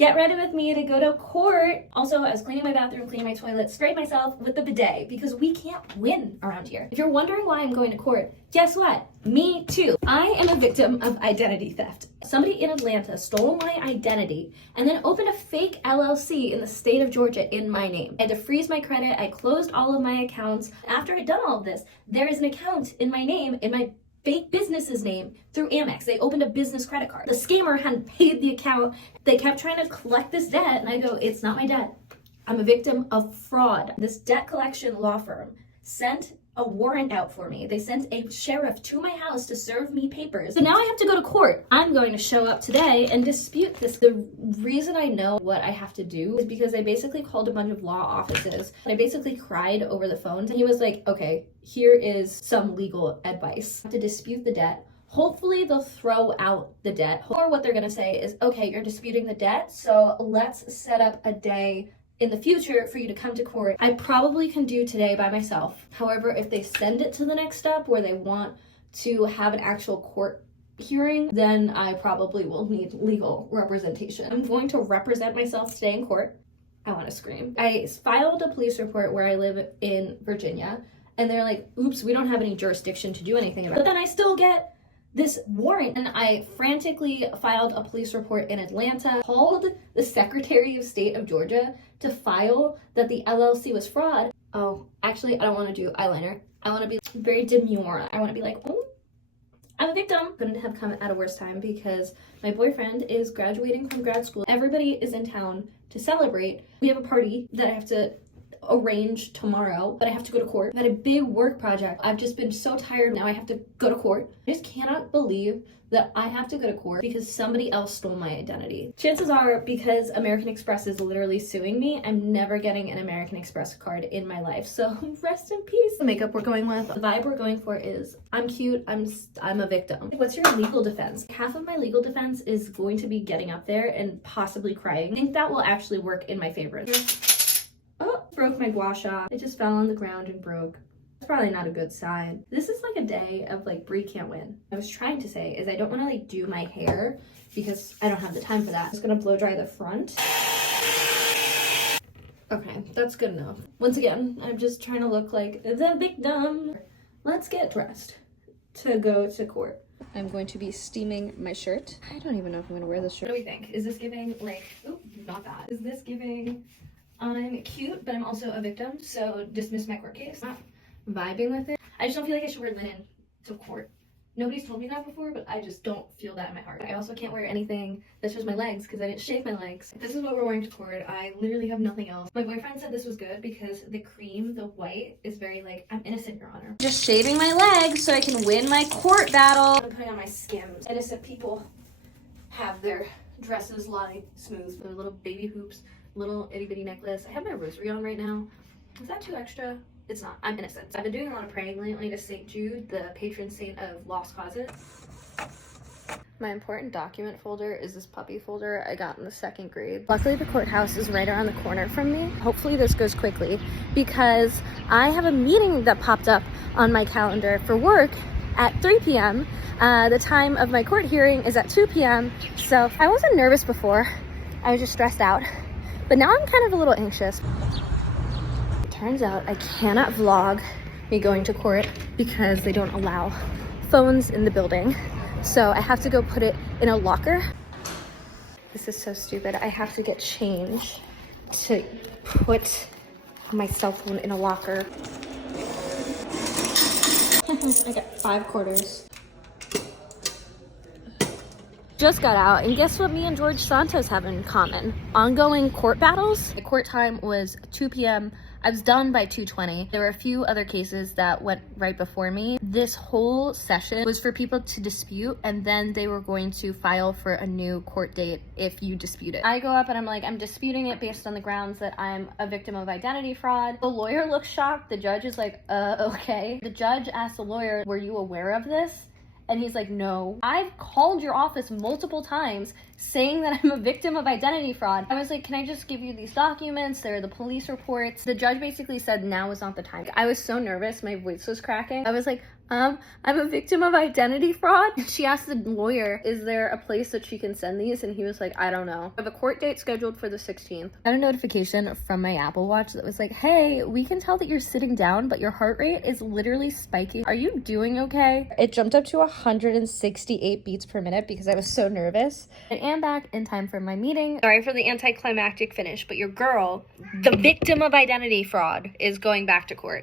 get ready with me to go to court. Also, I was cleaning my bathroom, cleaning my toilet, sprayed myself with the bidet because we can't win around here. If you're wondering why I'm going to court, guess what? Me too. I am a victim of identity theft. Somebody in Atlanta stole my identity and then opened a fake LLC in the state of Georgia in my name. I had to freeze my credit. I closed all of my accounts. After I'd done all of this, there is an account in my name, in my fake business's name, through Amex. They opened a business credit card. The scammer hadn't paid the account. They kept trying to collect this debt, and I go, it's not my debt. I'm a victim of fraud. This debt collection law firm sent a warrant out for me. They sent a sheriff to my house to serve me papers. So now I have to go to court. I'm going to show up today and dispute this. The reason I know what I have to do is because I basically called a bunch of law offices. I basically cried over the phone, and he was like, okay, here is some legal advice. I have to dispute the debt. Hopefully they'll throw out the debt. Or what they're gonna say is, okay, you're disputing the debt, so let's set up a day in the future for you to come to court. I probably can do today by myself. However, if they send it to the next step where they want to have an actual court hearing, then I probably will need legal representation. I'm going to represent myself today in court. I want to scream. I filed a police report where I live in Virginia, and they're like, oops, we don't have any jurisdiction to do anything about it. But then I still get this warrant, and I frantically filed a police report in Atlanta, called the Secretary of State of Georgia to file that the LLC was fraud. Oh, actually, I don't want to do eyeliner. I want to be very demure. I want to be like, oh, I'm a victim. Couldn't have come at a worse time because my boyfriend is graduating from grad school. Everybody is in town to celebrate. We have a party that I have to arrange tomorrow, but I have to go to court. I had a big work project. I've just been so tired. Now I have to go to court. I just cannot believe that I have to go to court because somebody else stole my identity. Chances are, because American Express is literally suing me, I'm never getting an American Express card in my life. So rest in peace. The makeup we're going with, the vibe we're going for is, I'm cute, I'm a victim. What's your legal defense? Half of my legal defense is going to be getting up there and possibly crying. I think that will actually work in my favor. Oh, broke my gua sha. It just fell on the ground and broke. That's probably not a good sign. This is like a day of like Brie can't win. I was trying to say is I don't want to like do my hair because I don't have the time for that. I'm just gonna blow dry the front. Okay, that's good enough. Once again, I'm just trying to look like the victim. Let's get dressed to go to court. I'm going to be steaming my shirt. I don't even know if I'm gonna wear this shirt. What do we think? Is this giving like, oh, not that. Is this giving I'm cute, but I'm also a victim, so dismiss my court case? Not vibing with it. I just don't feel like I should wear linen to court. Nobody's told me that before, but I just don't feel that in my heart. I also can't wear anything that shows my legs because I didn't shave my legs. This is what we're wearing to court. I literally have nothing else. My boyfriend said this was good because the cream, the white, is very like, I'm innocent, Your Honor. Just shaving my legs so I can win my court battle. I'm putting on my Skims. Innocent people have their dresses lie smooth. Their little baby hoops, little itty bitty necklace. I have my rosary on right now. Is that too extra? It's not. I'm innocent. I've been doing a lot of praying lately to St. Jude, the patron saint of lost causes. My important document folder is this puppy folder I got in the 2nd grade. Luckily, the courthouse is right around the corner from me. Hopefully this goes quickly because I have a meeting that popped up on my calendar for work at 3 p.m. The time of my court hearing is at 2 p.m. So I wasn't nervous before. I was just stressed out. But now I'm kind of a little anxious. Turns out I cannot vlog me going to court because they don't allow phones in the building. So I have to go put it in a locker. This is so stupid. I have to get change to put my cell phone in a locker. I got 5 quarters. Just got out, and guess what me and George Santos have in common? Ongoing court battles. The court time was 2 p.m. I was done by 2:20. There were a few other cases that went right before me. This whole session was for people to dispute, and then they were going to file for a new court date if you dispute it. I go up and I'm like, I'm disputing it based on the grounds that I'm a victim of identity fraud. The lawyer looks shocked. The judge is like, okay. The judge asked the lawyer, were you aware of this? And he's like, no. I've called your office multiple times saying that I'm a victim of identity fraud. I was like, can I just give you these documents? There are the police reports. The judge basically said now is not the time. I was so nervous. My voice was cracking. I was like, I'm a victim of identity fraud. She asked the lawyer, is there a place that she can send these? And he was like, I don't know. I have a court date scheduled for the 16th. I got a notification from my Apple Watch that was like, hey, we can tell that you're sitting down, but your heart rate is literally spiking. Are you doing okay? It jumped up to 168 beats per minute because I was so nervous. I am back in time for my meeting. Sorry for the anticlimactic finish, but your girl, the victim of identity fraud, is going back to court.